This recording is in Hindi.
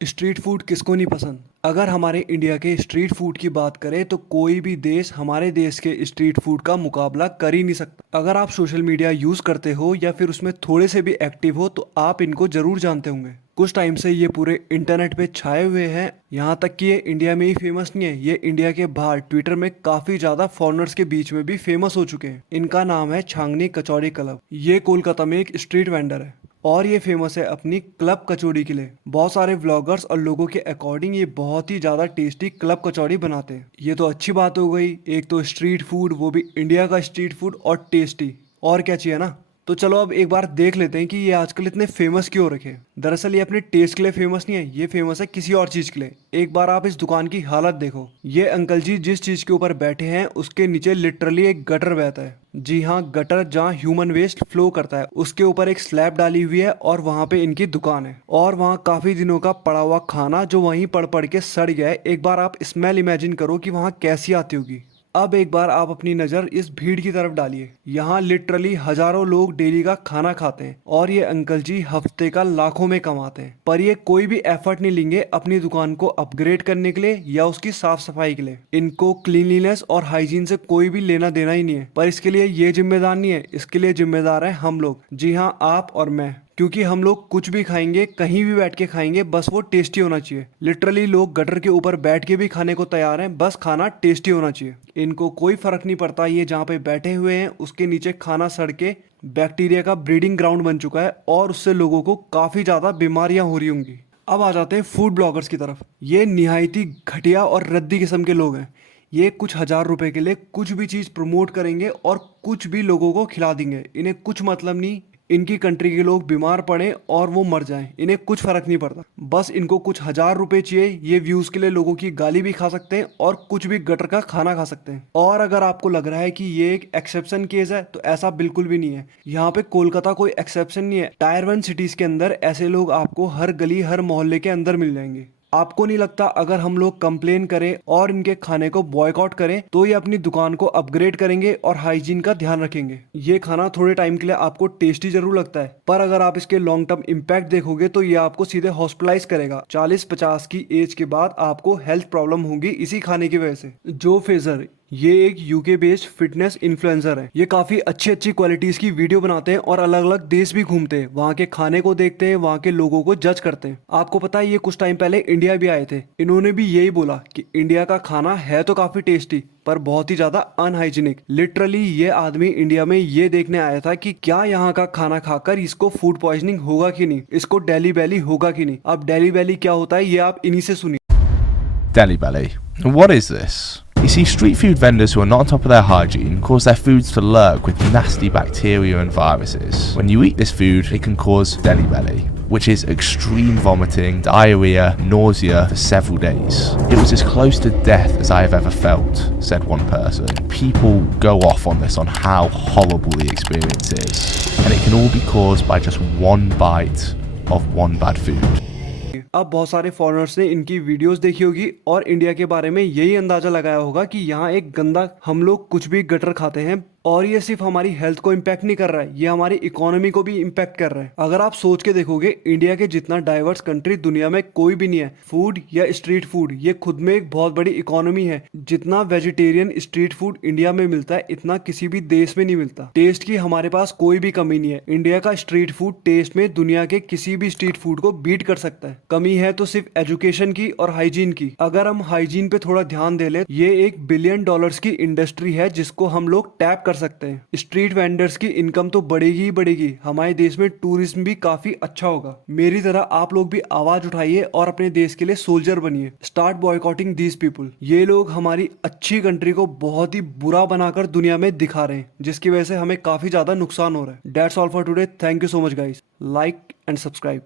स्ट्रीट फूड किसको नहीं पसंद। अगर हमारे इंडिया के स्ट्रीट फूड की बात करें तो कोई भी देश हमारे देश के स्ट्रीट फूड का मुकाबला कर ही नहीं सकता। अगर आप सोशल मीडिया यूज करते हो या फिर उसमें थोड़े से भी एक्टिव हो तो आप इनको जरूर जानते होंगे। कुछ टाइम से ये पूरे इंटरनेट पे छाए हुए हैं। यहाँ तक कि ये इंडिया में ही फेमस नहीं है, ये इंडिया के बाहर ट्विटर में काफी ज्यादा फॉरेनर्स के बीच में भी फेमस हो चुके हैं। इनका नाम है छांगनी कचौड़ी क्लब। ये कोलकाता में एक स्ट्रीट वेंडर है और ये फेमस है अपनी क्लब कचौड़ी के लिए। बहुत सारे व्लॉगर्स और लोगों के अकॉर्डिंग ये बहुत ही ज़्यादा टेस्टी क्लब कचौड़ी बनाते हैं। ये तो अच्छी बात हो गई, एक तो स्ट्रीट फूड, वो भी इंडिया का स्ट्रीट फूड और टेस्टी। और क्या चाहिए ना। तो चलो अब एक बार देख लेते हैं कि ये आजकल इतने फेमस क्यों हो रखे हैं। दरअसल ये अपने टेस्ट के लिए फेमस नहीं है, ये फेमस है किसी और चीज़ के लिए। एक बार आप इस दुकान की हालत देखो। ये अंकल जी जिस चीज़ के ऊपर बैठे हैं उसके नीचे लिटरली एक गटर बहता है। जी हाँ, गटर जहाँ ह्यूमन वेस्ट फ्लो करता है उसके ऊपर एक स्लैब डाली हुई है और वहाँ पे इनकी दुकान है। और वहाँ काफी दिनों का पड़ा हुआ खाना जो वहीं पड़ पड़ के सड़ गया है। एक बार आप स्मेल इमेजिन करो कि वहाँ कैसी आती होगी। अब एक बार आप अपनी नज़र इस भीड़ की तरफ डालिए। यहाँ लिटरली हजारों लोग डेली का खाना खाते हैं और ये अंकल जी हफ्ते का लाखों में कमाते हैं। पर ये कोई भी एफर्ट नहीं लेंगे अपनी दुकान को अपग्रेड करने के लिए या उसकी साफ सफाई के लिए। इनको क्लीनलीनेस और हाइजीन से कोई भी लेना देना ही नहीं है। पर इसके लिए ये जिम्मेदार नहीं है, इसके लिए जिम्मेदार है हम लोग। जी हाँ, आप और मैं। क्योंकि हम लोग कुछ भी खाएंगे, कहीं भी बैठ के खाएंगे, बस वो टेस्टी होना चाहिए। लिटरली लोग गटर के ऊपर बैठ के भी खाने को तैयार हैं, बस खाना टेस्टी होना चाहिए। इनको कोई फर्क नहीं पड़ता ये जहाँ पे बैठे हुए हैं उसके नीचे खाना सड़ के बैक्टीरिया का ब्रीडिंग ग्राउंड बन चुका है और उससे लोगों को काफी ज्यादा बीमारियां हो रही होंगी। अब आ जाते हैं फूड ब्लॉगर्स की तरफ। ये निहायती घटिया और रद्दी किस्म के लोग हैं। ये कुछ हजार रुपए के लिए कुछ भी चीज प्रमोट करेंगे और कुछ भी लोगों को खिला देंगे। इन्हें कुछ मतलब नहीं इनकी कंट्री के लोग बीमार पड़े और वो मर जाएं, इन्हें कुछ फर्क नहीं पड़ता। बस इनको कुछ हजार रुपए चाहिए। ये व्यूज के लिए लोगों की गाली भी खा सकते हैं और कुछ भी गटर का खाना खा सकते हैं। और अगर आपको लग रहा है कि ये एक एक्सेप्शन केस है तो ऐसा बिल्कुल भी नहीं है। यहाँ पे कोलकाता कोई एक्सेप्शन नहीं है। टायर 1 सिटीज के अंदर ऐसे लोग आपको हर गली हर मोहल्ले के अंदर मिल जाएंगे। आपको नहीं लगता अगर हम लोग कंप्लेन करें और इनके खाने को बॉयकॉट करें तो ये अपनी दुकान को अपग्रेड करेंगे और हाइजीन का ध्यान रखेंगे। ये खाना थोड़े टाइम के लिए आपको टेस्टी जरूर लगता है, पर अगर आप इसके लॉन्ग टर्म इम्पैक्ट देखोगे तो ये आपको सीधे हॉस्पिटलाइज करेगा। 40-50 की एज के बाद आपको हेल्थ प्रॉब्लम होगी इसी खाने की वजह से। जो फेजर, ये एक यूके बेस्ड फिटनेस इन्फ्लुएंसर है। ये काफी अच्छी अच्छी क्वालिटीज की वीडियो बनाते हैं और अलग अलग देश भी घूमते हैं, वहाँ के खाने को देखते हैं, वहाँ के लोगों को जज करते हैं। आपको पता है ये कुछ टाइम पहले इंडिया भी आए थे। इन्होंने भी यही बोला कि इंडिया का खाना है तो काफी टेस्टी पर बहुत ही ज्यादा अनहाइजीनिक। लिटरली ये आदमी इंडिया में ये देखने आया था कि क्या यहाँ का खाना खाकर इसको फूड पॉइजनिंग होगा कि नहीं, इसको डेली बैली होगा कि नहीं। अब डेली बैली क्या होता है ये आप इन्हीं से सुनिए। Delhi belly. What is this? You see, street food vendors who are not on top of their hygiene cause their foods to lurk with nasty bacteria and viruses. When you eat this food, it can cause Delhi belly, which is extreme vomiting, diarrhea, nausea for several days. It was as close to death as I have ever felt, said one person. People go off on this on how horrible the experience is, and it can all be caused by just one bite of one bad food. अब बहुत सारे फॉरेनर्स ने इनकी वीडियोस देखी होगी और इंडिया के बारे में यही अंदाजा लगाया होगा कि यहाँ एक गंदा, हम लोग कुछ भी गटर खाते हैं। और ये सिर्फ हमारी हेल्थ को इम्पैक्ट नहीं कर रहा है, ये हमारी इकोनॉमी को भी इम्पैक्ट कर रहा है। अगर आप सोच के देखोगे इंडिया के जितना डाइवर्स कंट्री दुनिया में कोई भी नहीं है। फूड या स्ट्रीट फूड ये खुद में एक बहुत बड़ी इकोनॉमी है। जितना वेजिटेरियन स्ट्रीट फूड इंडिया में मिलता है इतना किसी भी देश में नहीं मिलता। टेस्ट की हमारे पास कोई भी कमी नहीं है। इंडिया का स्ट्रीट फूड टेस्ट में दुनिया के किसी भी स्ट्रीट फूड को बीट कर सकता है। कमी है तो सिर्फ एजुकेशन की और हाइजीन की। अगर हम हाइजीन पे थोड़ा ध्यान दे ले, ये $1 बिलियन की इंडस्ट्री है जिसको हम लोग टैप कर सकते हैं। स्ट्रीट वेंडर्स की इनकम तो बढ़ेगी ही बढ़ेगी। हमारे देश में टूरिज्म भी काफी अच्छा होगा। मेरी तरह आप लोग भी आवाज उठाइए और अपने देश के लिए सोल्जर बनिए। Start boycotting these people. ये लोग हमारी अच्छी कंट्री को बहुत ही बुरा बनाकर दुनिया में दिखा रहे हैं, जिसकी वजह से हमें काफी ज्यादा नुकसान हो रहा है। That's all for today. Thank you so much guys. Like and subscribe.